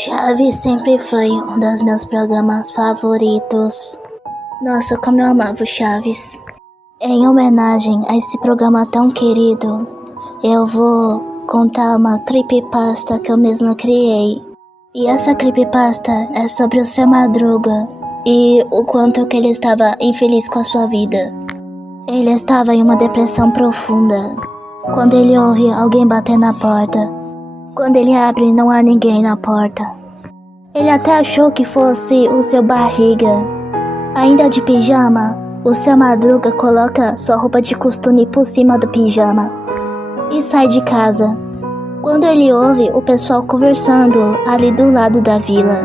Chaves sempre foi um dos meus programas favoritos. Nossa, como eu amava o Chaves. Em homenagem a esse programa tão querido, eu vou contar uma creepypasta que eu mesma criei. E essa creepypasta é sobre o Seu Madruga e o quanto que ele estava infeliz com a sua vida. Ele estava em uma depressão profunda quando ele ouve alguém bater na porta. Quando ele abre, não há ninguém na porta. Ele até achou que fosse o seu barriga. Ainda de pijama, o Seu Madruga coloca sua roupa de costume por cima do pijama e sai de casa. Quando ele ouve o pessoal conversando ali do lado da vila.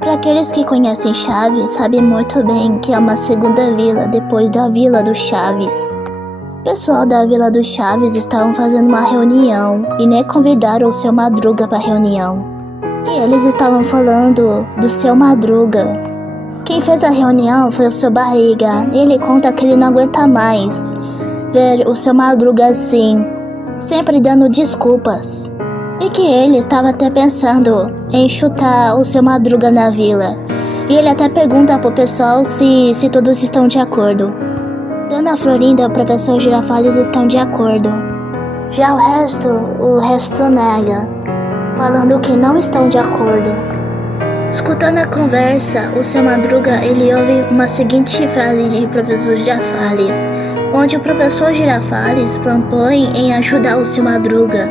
Para aqueles que conhecem Chaves, sabem muito bem que é uma segunda vila depois da Vila do Chaves. O pessoal da Vila do Chaves estavam fazendo uma reunião e nem convidaram o Seu Madruga para a reunião. E eles estavam falando do Seu Madruga. Quem fez a reunião foi o Seu Barriga. E ele conta que ele não aguenta mais ver o Seu Madruga assim, sempre dando desculpas. E que ele estava até pensando em chutar o Seu Madruga na vila. E ele até pergunta pro pessoal se todos estão de acordo. Dona Florinda e o professor Girafales estão de acordo. Já o resto nega, falando que não estão de acordo. Escutando a conversa, o Seu Madruga ele ouve uma seguinte frase de professor Girafales, onde o professor Girafales propõe em ajudar o Seu Madruga.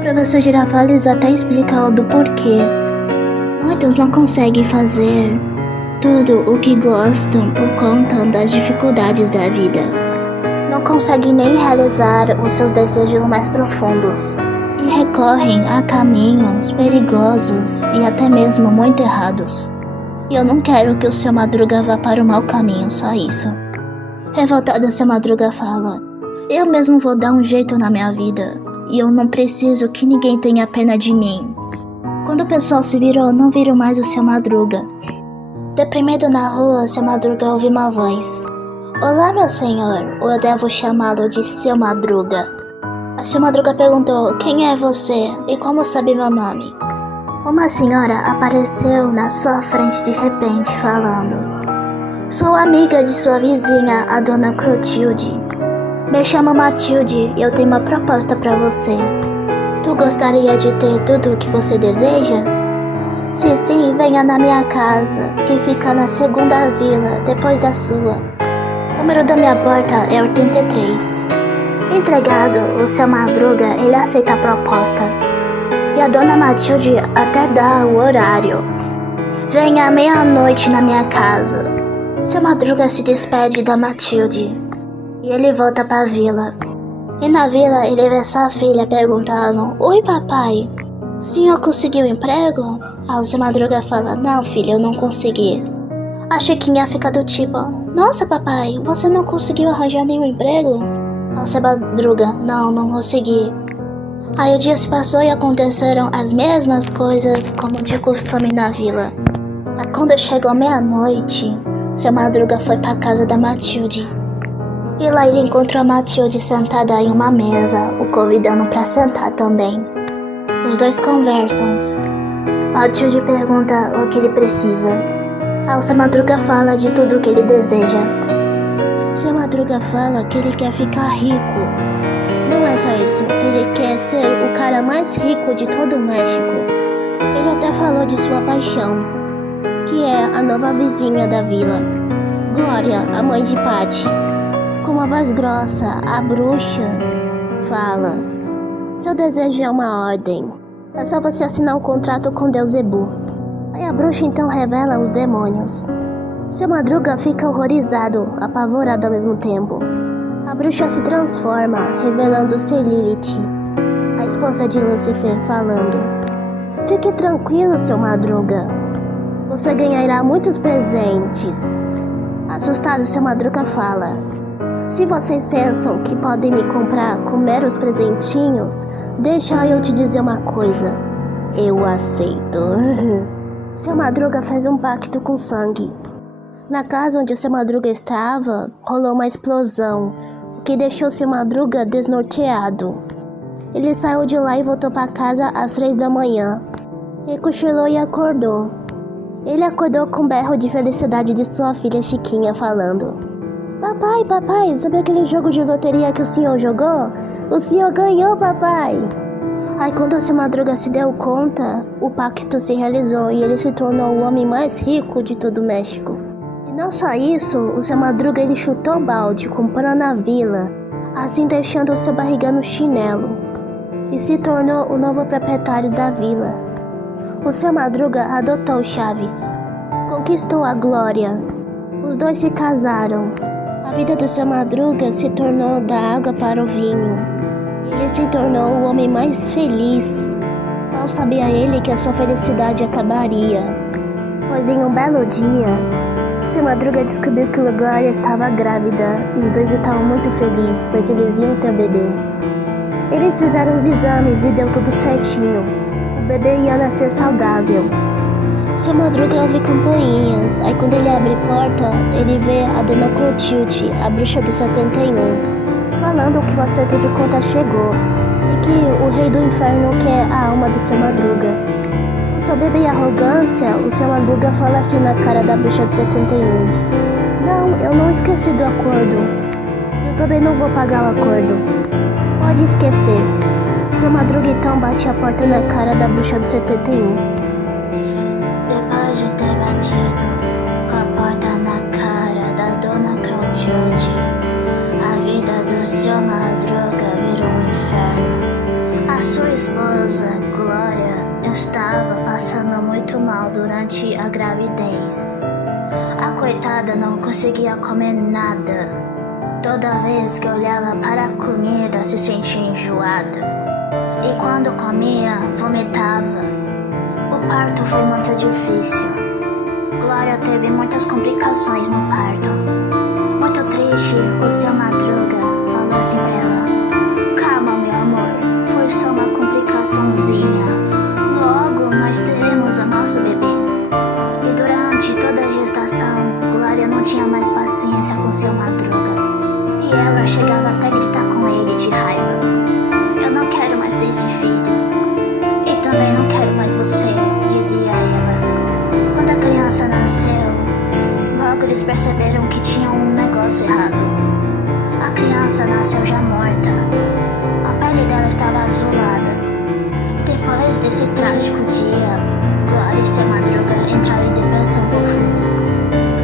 O professor Girafales até explica do porquê. Muitos não conseguem fazer tudo o que gostam por conta das dificuldades da vida. Não conseguem nem realizar os seus desejos mais profundos e recorrem a caminhos perigosos e até mesmo muito errados. E eu não quero que o Seu Madruga vá para o mau caminho, só isso. Revoltado, o Seu Madruga fala: eu mesmo vou dar um jeito na minha vida e eu não preciso que ninguém tenha pena de mim. Quando o pessoal se virou, não viram mais o Seu Madruga. Deprimido na rua, Seu Madruga ouve uma voz. Olá, meu senhor, ou eu devo chamá-lo de Seu Madruga? A Seu Madruga perguntou: quem é você e como sabe meu nome? Uma senhora apareceu na sua frente de repente falando: sou amiga de sua vizinha, a dona Clotilde. Me chamo Matilde e eu tenho uma proposta para você. Tu gostaria de ter tudo o que você deseja? Se sim, venha na minha casa, que fica na segunda vila, depois da sua. O número da minha porta é 83. Entregado, o Seu Madruga, ele aceita a proposta. E a dona Matilde até dá o horário. Venha à meia-noite na minha casa. Seu Madruga se despede da Matilde. E ele volta pra vila. E na vila ele vê sua filha perguntando: oi, papai, o senhor conseguiu emprego? O Seu Madruga fala: não, filha, eu não consegui. A Chiquinha fica do tipo: nossa, papai, você não conseguiu arranjar nenhum emprego? O Seu Madruga: não consegui. Aí o dia se passou e aconteceram as mesmas coisas como de costume na vila. Mas quando chegou meia-noite, Seu Madruga foi pra casa da Matilde. E lá ele encontrou a Matilde sentada em uma mesa, o convidando pra sentar também. Os dois conversam. Matilde pergunta o que ele precisa. O Seu Madruga fala de tudo o que ele deseja. Seu Madruga fala que ele quer ficar rico. Não é só isso, ele quer ser o cara mais rico de todo o México. Ele até falou de sua paixão, que é a nova vizinha da vila, Glória, a mãe de Patty. Com uma voz grossa, a bruxa fala: seu desejo é uma ordem. É só você assinar um contrato com Deus Zebu. Aí a bruxa então revela os demônios. Seu Madruga fica horrorizado, apavorado ao mesmo tempo. A bruxa se transforma, revelando ser Lilith, a esposa de Lúcifer, falando: fique tranquilo, Seu Madruga. Você ganhará muitos presentes. Assustado, Seu Madruga fala: se vocês pensam que podem me comprar com meros presentinhos, deixa eu te dizer uma coisa. Eu aceito. Seu Madruga fez um pacto com sangue. Na casa onde o Seu Madruga estava, rolou uma explosão, o que deixou Seu Madruga desnorteado. Ele saiu de lá e voltou para casa às 3 da manhã. Ele cochilou e acordou. Ele acordou com um berro de felicidade de sua filha Chiquinha falando: Papai, sabe aquele jogo de loteria que o senhor jogou? O senhor ganhou, papai! Aí quando o Seu Madruga se deu conta, o pacto se realizou e ele se tornou o homem mais rico de todo o México. E não só isso, o Seu Madruga ele chutou o balde, comprando a vila, assim deixando o seu barriga no chinelo, e se tornou o novo proprietário da vila. O Seu Madruga adotou Chaves, conquistou a Glória, os dois se casaram. A vida do Seu Madruga se tornou da água para o vinho. Ele se tornou o homem mais feliz. Mal sabia ele que a sua felicidade acabaria, pois em um belo dia, Seu Madruga descobriu que Glória estava grávida e os dois estavam muito felizes, pois eles iam ter bebê. Eles fizeram os exames e deu tudo certinho. O bebê ia nascer saudável. Seu Madruga ouve campainhas, aí quando ele abre a porta, ele vê a Dona Clotilde, a bruxa do 71, falando que o acerto de conta chegou e que o rei do inferno quer a alma do Seu Madruga. Com soberba e arrogância, o Seu Madruga fala assim na cara da bruxa do 71: Não, eu não esqueci do acordo. Eu também não vou pagar o acordo. Pode esquecer. Seu Madruga então bate a porta na cara da bruxa do 71. Depois de ter batido com a porta na cara da Dona Clotilde, a vida do Seu Madruga virou um inferno. A sua esposa, Glória, estava passando muito mal durante a gravidez. A coitada não conseguia comer nada. Toda vez que olhava para a comida, se sentia enjoada. E quando comia, vomitava. O parto foi muito difícil. Glória teve muitas complicações no parto. Muito triste, o Seu Madruga falou assim pra ela: Calma, meu amor, foi só uma complicaçãozinha. Logo nós teremos o nosso bebê. E durante toda a gestação, Glória não tinha mais paciência com Seu Madruga. E ela chegava até a gritar com ele de raiva: Eu não quero mais ter esse filho. E também não quero mais você, dizia ela. Quando a criança nasceu, logo eles perceberam que tinha um negócio errado. A criança nasceu já morta. A pele dela estava azulada. Depois desse trágico dia, Glória e Seu Madruga entraram em depressão profunda.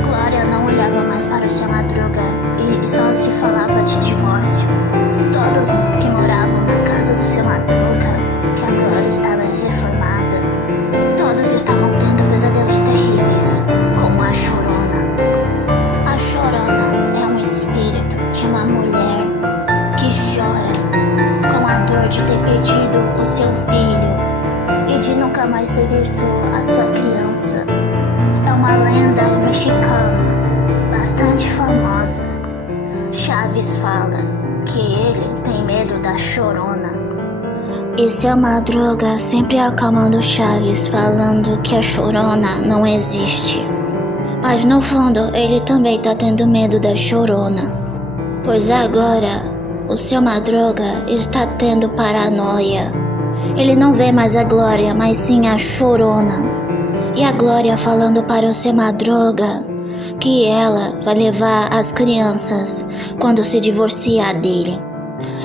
Glória não olhava mais para o Seu Madruga e só se falava de divórcio. Todos que moravam na casa do Seu Madruga, que agora estava reformada, todos estavam tendo pesadelos terríveis com a Chorona. A Chorona é um espírito de uma mulher que chora com a dor de ter perdido o seu filho e de nunca mais ter visto a sua criança. É uma lenda mexicana bastante famosa. Chaves fala que ele tem medo da Chorona. E Seu Madruga sempre acalmando Chaves, falando que a Chorona não existe. Mas no fundo ele também tá tendo medo da Chorona, pois agora o Seu Madruga está tendo paranoia. Ele não vê mais a Glória, mas sim a Chorona. E a Glória falando para o Seu Madruga que ela vai levar as crianças quando se divorciar dele.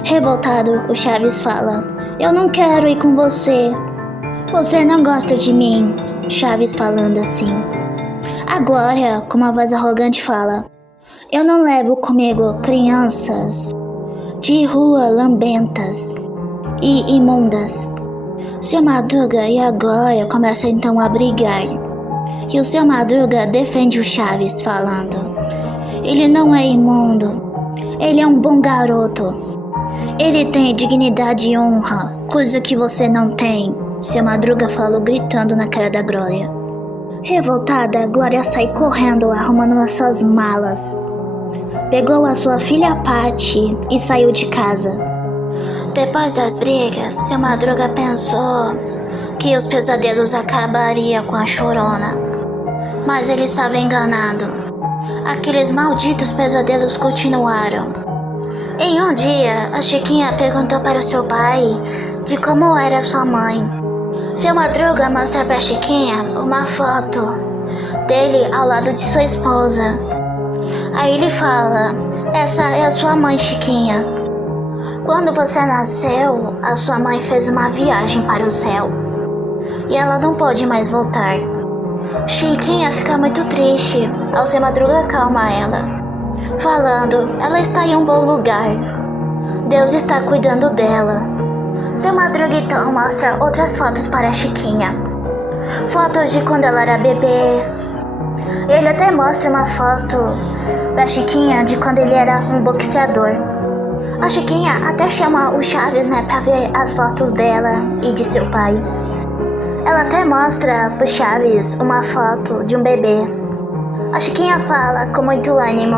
Revoltado, o Chaves fala: Eu não quero ir com você. Você não gosta de mim. Chaves falando assim. A Glória, com uma voz arrogante, fala: Eu não levo comigo crianças de rua lambentas e imundas. Seu Madruga e a Glória começam então a brigar. E o Seu Madruga defende o Chaves, falando: Ele não é imundo. Ele é um bom garoto. Ele tem dignidade e honra, coisa que você não tem. Seu Madruga falou, gritando na cara da Glória. Revoltada, Glória sai correndo, arrumando as suas malas. Pegou a sua filha Patty e saiu de casa. Depois das brigas, Seu Madruga pensou que os pesadelos acabariam com a Chorona. Mas ele estava enganado. Aqueles malditos pesadelos continuaram. Em um dia, a Chiquinha perguntou para o seu pai de como era sua mãe. Seu Madruga mostra pra Chiquinha uma foto dele ao lado de sua esposa. Aí ele fala: essa é a sua mãe, Chiquinha. Quando você nasceu, a sua mãe fez uma viagem para o céu e ela não pôde mais voltar. Chiquinha fica muito triste ao Seu Madruga acalma ela, falando: ela está em um bom lugar. Deus está cuidando dela. Seu Madruga então mostra outras fotos para a Chiquinha. Fotos de quando ela era bebê. Ele até mostra uma foto pra Chiquinha de quando ele era um boxeador. A Chiquinha até chama o Chaves, pra ver as fotos dela e de seu pai. Ela até mostra pro Chaves uma foto de um bebê. A Chiquinha fala com muito ânimo: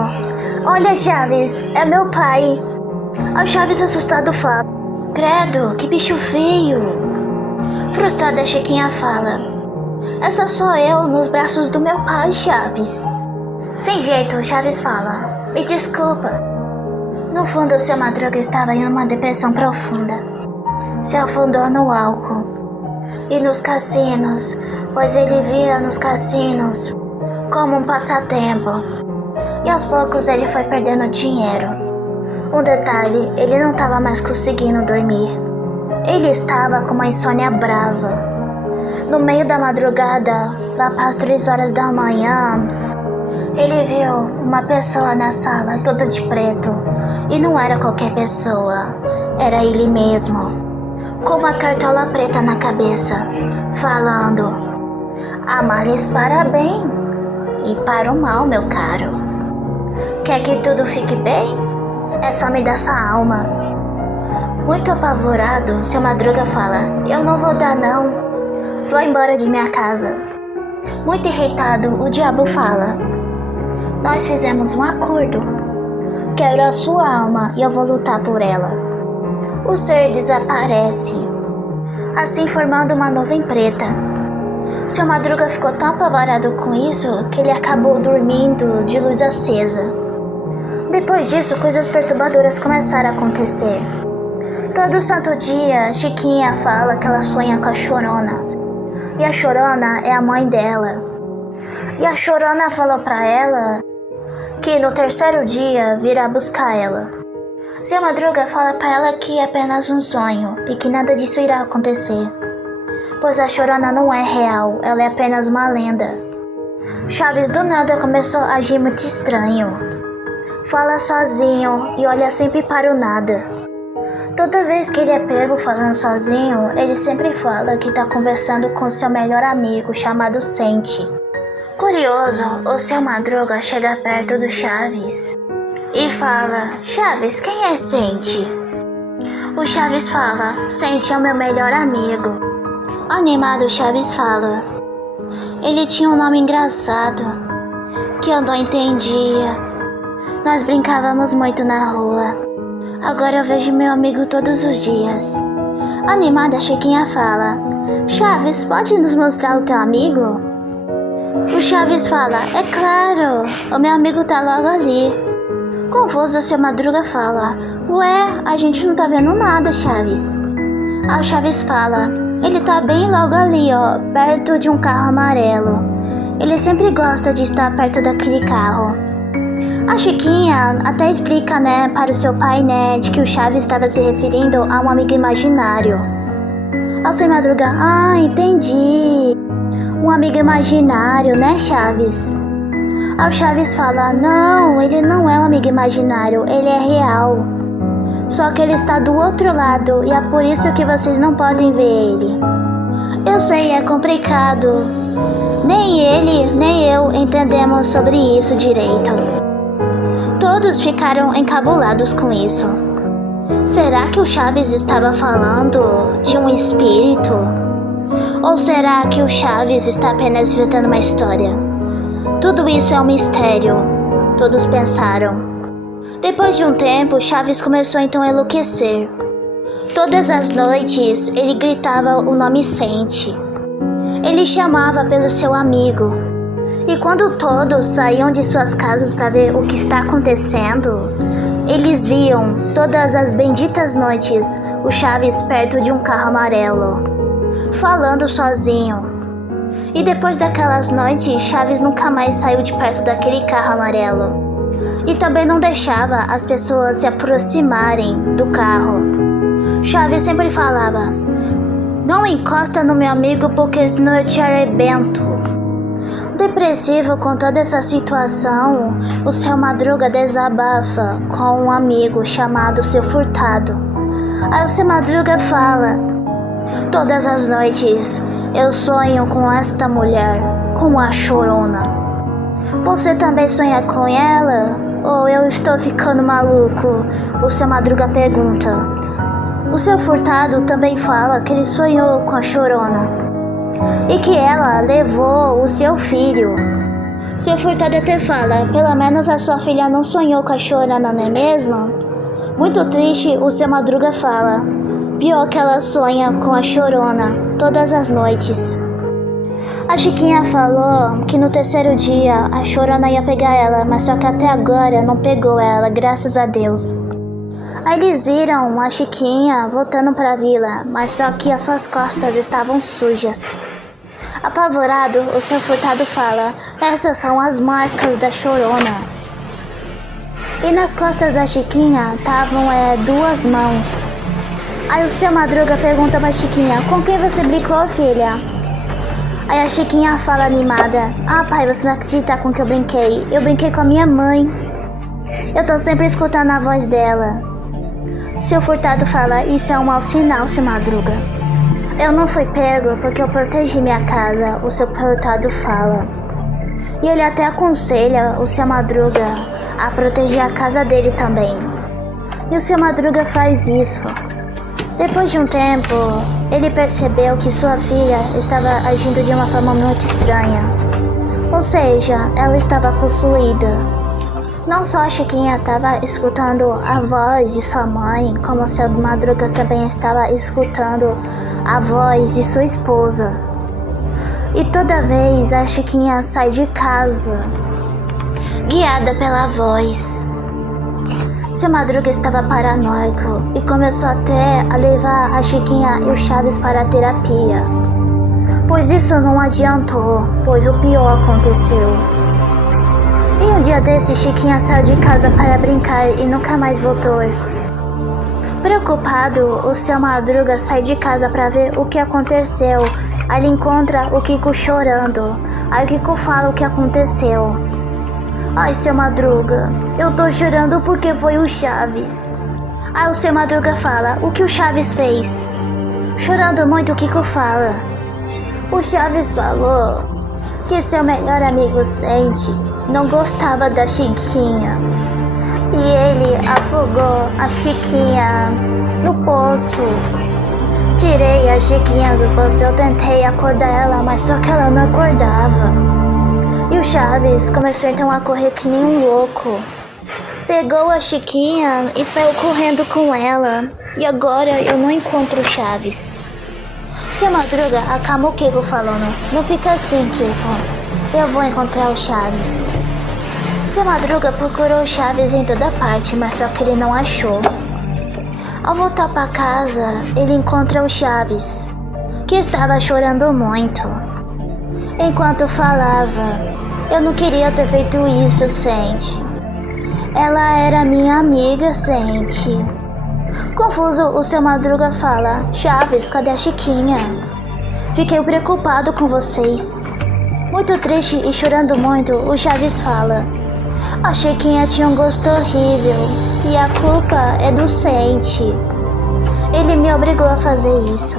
olha, Chaves, é meu pai. O Chaves assustado fala: credo, que bicho feio. Frustrada, a Chiquinha fala: essa sou eu nos braços do meu pai, Chaves. Sem jeito, Chaves fala: me desculpa. No fundo, Seu Madruga estava em uma depressão profunda. Se afundou no álcool e nos cassinos, pois ele via nos cassinos como um passatempo. E aos poucos ele foi perdendo dinheiro. Um detalhe, ele não estava mais conseguindo dormir. Ele estava com uma insônia brava. No meio da madrugada, lá para as 3 horas da manhã, ele viu uma pessoa na sala toda de preto. E não era qualquer pessoa, era ele mesmo, com uma cartola preta na cabeça, falando: há males para bem e para o mal, meu caro. Quer que tudo fique bem? É só me dar sua alma. Muito apavorado, Seu Madruga fala: eu não vou dar não, vou embora de minha casa. Muito irritado, o diabo fala: nós fizemos um acordo. Quero a sua alma e eu vou lutar por ela. O ser desaparece, assim formando uma nuvem preta. Seu Madruga ficou tão apavorado com isso que ele acabou dormindo de luz acesa. Depois disso, coisas perturbadoras começaram a acontecer. Todo santo dia, Chiquinha fala que ela sonha com a Chorona. E a Chorona é a mãe dela. E a Chorona falou pra ela que no 3º dia virá buscar ela. Seu Madruga fala pra ela que é apenas um sonho e que nada disso irá acontecer, pois a Chorona não é real, ela é apenas uma lenda. Chaves do nada começou a agir muito estranho. Fala sozinho e olha sempre para o nada. Toda vez que ele é pego falando sozinho, ele sempre fala que tá conversando com seu melhor amigo chamado Sente. Curioso, o Seu Madruga chega perto do Chaves e fala: Chaves, quem é Sente? O Chaves fala: Sente é o meu melhor amigo. Animado, Chaves fala: ele tinha um nome engraçado que eu não entendia. Nós brincávamos muito na rua. Agora eu vejo meu amigo todos os dias. Animada, Chiquinha fala: Chaves, pode nos mostrar o teu amigo? O Chaves fala: é claro, o meu amigo tá logo ali. Confuso, Seu Madruga fala: ué, a gente não tá vendo nada, Chaves. O Chaves fala: ele tá bem logo ali, ó, perto de um carro amarelo. Ele sempre gosta de estar perto daquele carro. A Chiquinha até explica, para o seu pai, de que o Chaves estava se referindo a um amigo imaginário. O Seu Madruga: ah, entendi. Um amigo imaginário, Chaves? O Chaves fala: não, ele não é um amigo imaginário, ele é real. Só que ele está do outro lado e é por isso que vocês não podem ver ele. Eu sei, é complicado. Nem ele, nem eu entendemos sobre isso direito. Todos ficaram encabulados com isso. Será que o Chaves estava falando de um espírito? Ou será que o Chaves está apenas inventando uma história? Tudo isso é um mistério, todos pensaram. Depois de um tempo, Chaves começou então a enlouquecer. Todas as noites, ele gritava o nome Sente. Ele chamava pelo seu amigo. E quando todos saíam de suas casas para ver o que está acontecendo, eles viam todas as benditas noites o Chaves perto de um carro amarelo. falando sozinho. E depois daquelas noites, Chaves nunca mais saiu de perto daquele carro amarelo. E também não deixava as pessoas se aproximarem do carro. Chaves sempre falava: "Não encosta no meu amigo porque senão eu te arrebento." Depressivo com toda essa situação, o Seu Madruga desabafa com um amigo chamado Seu Furtado. Aí o Seu Madruga fala: "Todas as noites eu sonho com esta mulher, com a Chorona. Você também sonha com ela? Ou eu estou ficando maluco?" O Seu Madruga pergunta. O Seu Furtado também fala que ele sonhou com a Chorona e que ela levou o seu filho. Seu Furtado até fala: "Pelo menos a sua filha não sonhou com a Chorona, não é mesmo?" Muito triste, o Seu Madruga fala: "Pior que ela sonha com a Chorona todas as noites." A Chiquinha falou que no terceiro dia a Chorona ia pegar ela, mas só que até agora não pegou ela, graças a Deus. Aí eles viram a Chiquinha voltando para a vila, mas só que as suas costas estavam sujas. Apavorado, o Seu Furtado fala: "Essas são as marcas da Chorona." E nas costas da Chiquinha estavam 2 mãos. Aí o Seu Madruga pergunta pra Chiquinha: "Com quem você brincou, filha?" Aí a Chiquinha fala animada: "Ah, pai, você não acredita com que eu brinquei? Eu brinquei com a minha mãe. Eu tô sempre escutando a voz dela." Seu Furtado fala: "Isso é um mau sinal, Seu Madruga." "Eu não fui pego porque eu protegi minha casa", o Seu Furtado fala. E ele até aconselha o Seu Madruga a proteger a casa dele também. E o Seu Madruga faz isso. Depois de um tempo, ele percebeu que sua filha estava agindo de uma forma muito estranha. Ou seja, ela estava possuída. Não só a Chiquinha estava escutando a voz de sua mãe, como o Seu Madruga também estava escutando a voz de sua esposa. E toda vez a Chiquinha sai de casa, guiada pela voz. Seu Madruga estava paranoico e começou até a levar a Chiquinha e o Chaves para a terapia. Pois isso não adiantou, pois o pior aconteceu. E um dia desse, Chiquinha saiu de casa para brincar e nunca mais voltou. Preocupado, o Seu Madruga sai de casa para ver o que aconteceu. Aí ele encontra o Kiko chorando. Aí o Kiko fala o que aconteceu. "Ai, Seu Madruga, eu tô chorando porque foi o Chaves." Aí o Seu Madruga fala: "O que o Chaves fez?" Chorando muito, o Kiko fala: "O Chaves falou que seu melhor amigo Sente não gostava da Chiquinha. E ele afogou a Chiquinha no poço. Tirei a Chiquinha do poço, eu tentei acordar ela, mas só que ela não acordava. E o Chaves começou então a correr que nem um louco. Pegou a Chiquinha e saiu correndo com ela. E agora eu não encontro o Chaves." Seu Madruga acalmou o Kiko falando: "Não fica assim, Kiko. Eu vou encontrar o Chaves." Seu Madruga procurou o Chaves em toda parte, mas só que ele não achou. Ao voltar para casa, ele encontra o Chaves, que estava chorando muito. Enquanto falava: "Eu não queria ter feito isso, Sente. Ela era minha amiga, Sente." Confuso, o Seu Madruga fala: "Chaves, cadê a Chiquinha? Fiquei preocupado com vocês." Muito triste e chorando muito, o Chaves fala: "A Chiquinha tinha um gosto horrível e a culpa é do Sente. Ele me obrigou a fazer isso."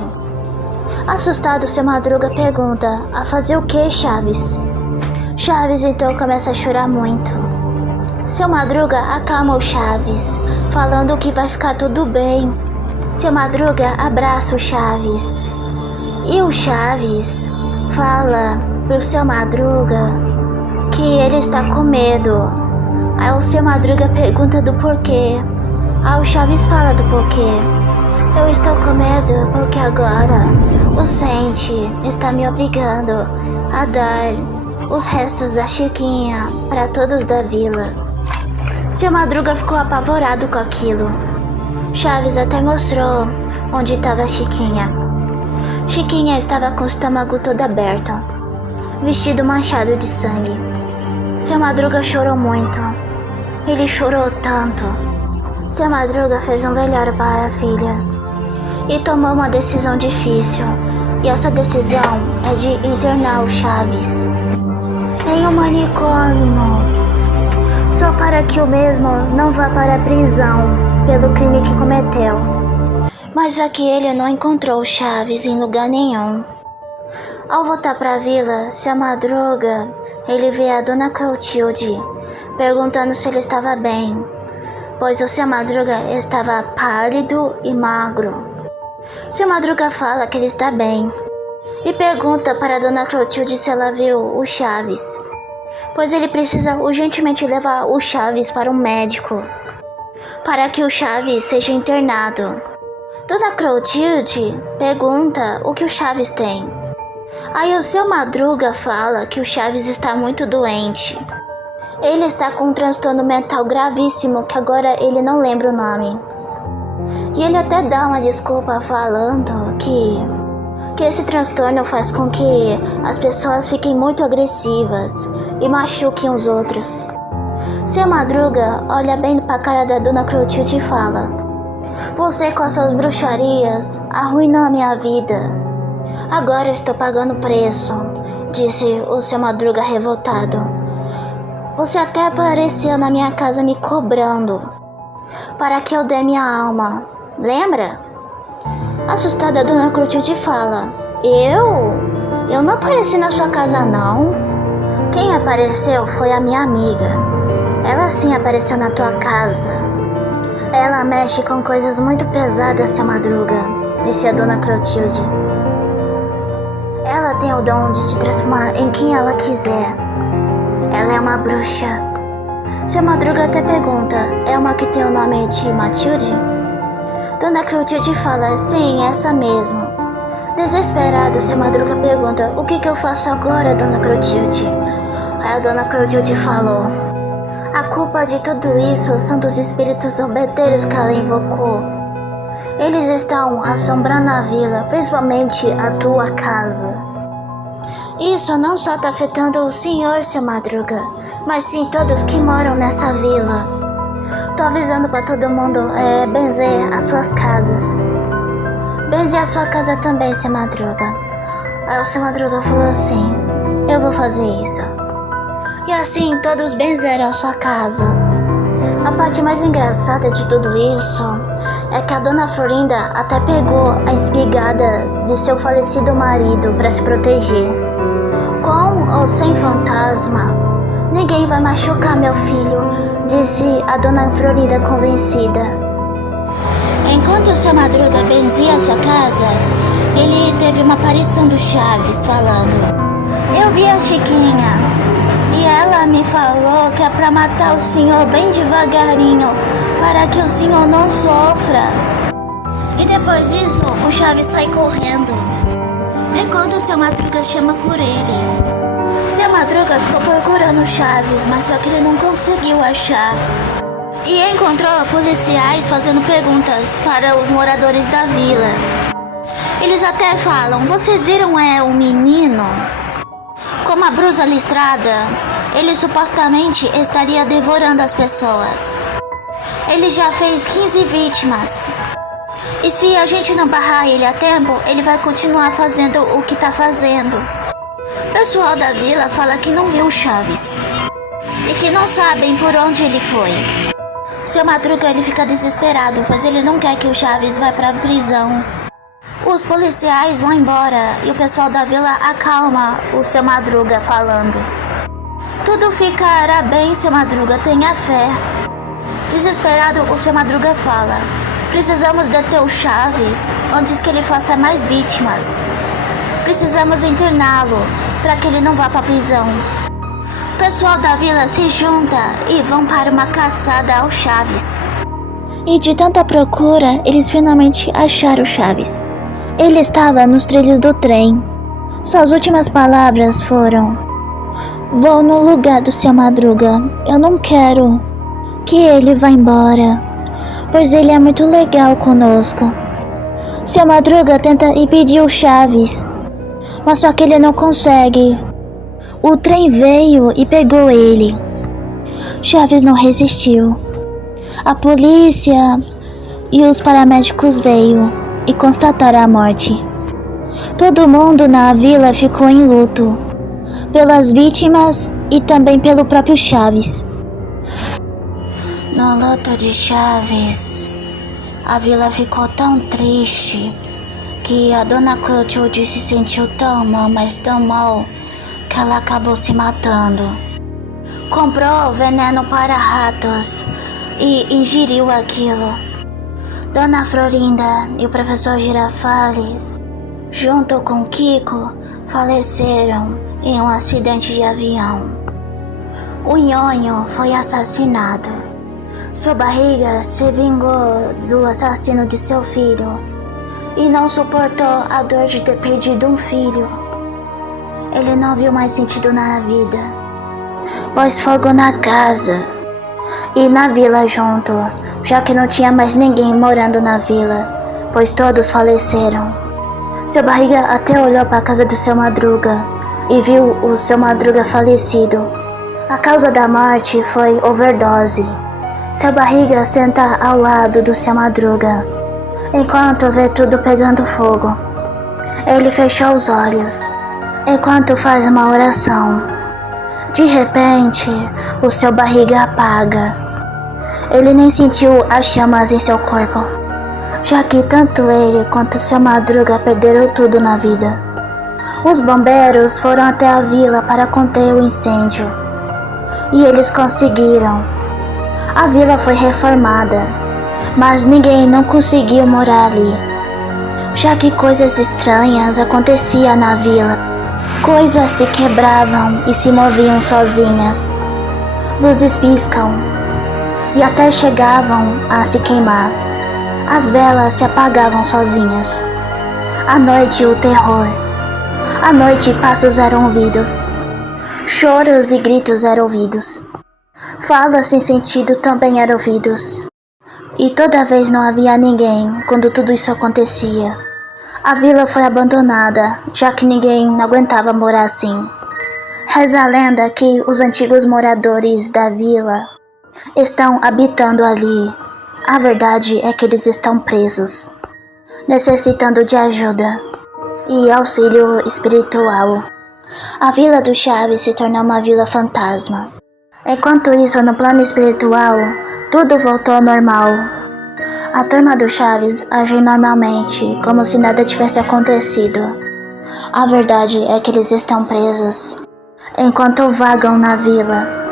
Assustado, Seu Madruga pergunta: "A fazer o que, Chaves?" Chaves então começa a chorar muito. Seu Madruga acalma o Chaves, falando que vai ficar tudo bem. Seu Madruga abraça o Chaves. E o Chaves fala pro Seu Madruga que ele está com medo. Aí o Seu Madruga pergunta do porquê. Aí o Chaves fala do porquê. "Eu estou com medo porque agora o Sente está me obrigando a dar os restos da Chiquinha para todos da vila." Seu Madruga ficou apavorado com aquilo. Chaves até mostrou onde estava a Chiquinha. Chiquinha estava com o estômago todo aberto, vestido manchado de sangue. Seu Madruga chorou muito. Ele chorou tanto. Seu Madruga fez um velório para a filha e tomou uma decisão difícil. E essa decisão é de internar o Chaves em um manicômio, só para que o mesmo não vá para a prisão pelo crime que cometeu. Mas já que ele não encontrou o Chaves em lugar nenhum, ao voltar para a vila, Seu Madruga, ele vê a Dona Clotilde perguntando se ele estava bem, pois o Seu Madruga estava pálido e magro. Seu Madruga fala que ele está bem e pergunta para a Dona Clotilde se ela viu o Chaves, pois ele precisa urgentemente levar o Chaves para um médico, para que o Chaves seja internado. Dona Clotilde pergunta o que o Chaves tem. Aí o Seu Madruga fala que o Chaves está muito doente. Ele está com um transtorno mental gravíssimo que agora ele não lembra o nome. E ele até dá uma desculpa falando que esse transtorno faz com que as pessoas fiquem muito agressivas e machuquem os outros. Seu Madruga olha bem pra cara da Dona Clotilde e fala: "Você com as suas bruxarias arruinou a minha vida. Agora eu estou pagando o preço", disse o Seu Madruga revoltado. "Você até apareceu na minha casa me cobrando para que eu dê minha alma, lembra?" Assustada, a Dona Clotilde fala: Eu não apareci na sua casa, não. Quem apareceu foi a minha amiga. Ela sim apareceu na tua casa. Ela mexe com coisas muito pesadas, Seu Madruga", disse a Dona Clotilde. "Ela tem o dom de se transformar em quem ela quiser. Ela é uma bruxa." Seu Madruga até pergunta: "É uma que tem o nome de Matilde?" Dona Clotilde fala: "Sim, essa mesmo." Desesperado, Seu Madruga pergunta: "O que eu faço agora, Dona Clotilde?" Aí a Dona Clotilde falou: "A culpa de tudo isso são dos espíritos zombeteiros que ela invocou. Eles estão assombrando a vila, principalmente a tua casa. Isso não só está afetando o senhor, Seu Madruga, mas sim todos que moram nessa vila. Tô avisando pra todo mundo benzer as suas casas. Benzer a sua casa também, Seu Madruga." Aí o Seu Madruga falou assim: "Eu vou fazer isso." E assim todos benzeram a sua casa. A parte mais engraçada de tudo isso é que a Dona Florinda até pegou a espigada de seu falecido marido para se proteger. "Com ou sem fantasma, ninguém vai machucar meu filho", disse a Dona Florinda convencida. Enquanto o Seu Madruga benzia a sua casa, ele teve uma aparição do Chaves falando: "Eu vi a Chiquinha e ela me falou que é pra matar o senhor bem devagarinho, para que o senhor não sofra." E depois disso, o Chaves sai correndo. É quando o Seu Madruga chama por ele. Seu Madruga ficou procurando o Chaves, mas só que ele não conseguiu achar. E encontrou policiais fazendo perguntas para os moradores da vila. Eles até falam: "Vocês viram um menino com uma blusa listrada? Ele supostamente estaria devorando as pessoas. Ele já fez 15 vítimas. E se a gente não barrar ele a tempo, ele vai continuar fazendo o que tá fazendo." O pessoal da vila fala que não viu o Chaves e que não sabem por onde ele foi. Seu Madruga ele fica desesperado, pois ele não quer que o Chaves vá pra prisão. Os policiais vão embora e o pessoal da vila acalma o Seu Madruga falando: "Tudo ficará bem, Seu Madruga, tenha fé." Desesperado, o Seu Madruga fala: "Precisamos deter o Chaves antes que ele faça mais vítimas. Precisamos interná-lo para que ele não vá para a prisão." O pessoal da vila se junta e vão para uma caçada ao Chaves. E de tanta procura, eles finalmente acharam o Chaves. Ele estava nos trilhos do trem. Suas últimas palavras foram: "Vou no lugar do Seu Madruga. Eu não quero que ele vá embora, pois ele é muito legal conosco." Seu Madruga tenta impedir o Chaves, mas só que ele não consegue. O trem veio e pegou ele. Chaves não resistiu. A polícia e os paramédicos veio e constataram a morte. Todo mundo na vila ficou em luto, pelas vítimas e também pelo próprio Chaves. No luto de Chaves, a vila ficou tão triste que a dona Clotilde se sentiu tão mal, mas tão mal, que ela acabou se matando. Comprou veneno para ratos e ingeriu aquilo. Dona Florinda e o professor Girafales, junto com Kiko, faleceram em um acidente de avião. O Nhonho foi assassinado. Sua barriga se vingou do assassino de seu filho e não suportou a dor de ter perdido um filho. Ele não viu mais sentido na vida. Pôs fogo na casa e na vila junto, já que não tinha mais ninguém morando na vila, pois todos faleceram. Seu barriga até olhou para a casa do seu Madruga e viu o seu Madruga falecido. A causa da morte foi overdose. Seu barriga senta ao lado do seu Madruga, enquanto vê tudo pegando fogo. Ele fechou os olhos, enquanto faz uma oração. De repente, o seu barriga apaga. Ele nem sentiu as chamas em seu corpo, já que tanto ele quanto seu Madruga perderam tudo na vida. Os bombeiros foram até a vila para conter o incêndio, e eles conseguiram. A vila foi reformada, mas ninguém não conseguiu morar ali, já que coisas estranhas aconteciam na vila. Coisas se quebravam e se moviam sozinhas. Luzes piscam e até chegavam a se queimar. As velas se apagavam sozinhas. À noite, o terror. À noite, passos eram ouvidos. Choros e gritos eram ouvidos. Falas sem sentido também eram ouvidos. E toda vez não havia ninguém quando tudo isso acontecia. A vila foi abandonada, já que ninguém não aguentava morar assim. Reza a lenda que os antigos moradores da vila estão habitando ali. A verdade é que eles estão presos, necessitando de ajuda e auxílio espiritual. A vila do Chaves se tornou uma vila fantasma. Enquanto isso, no plano espiritual, tudo voltou ao normal. A turma do Chaves age normalmente, como se nada tivesse acontecido. A verdade é que eles estão presos, enquanto vagam na vila.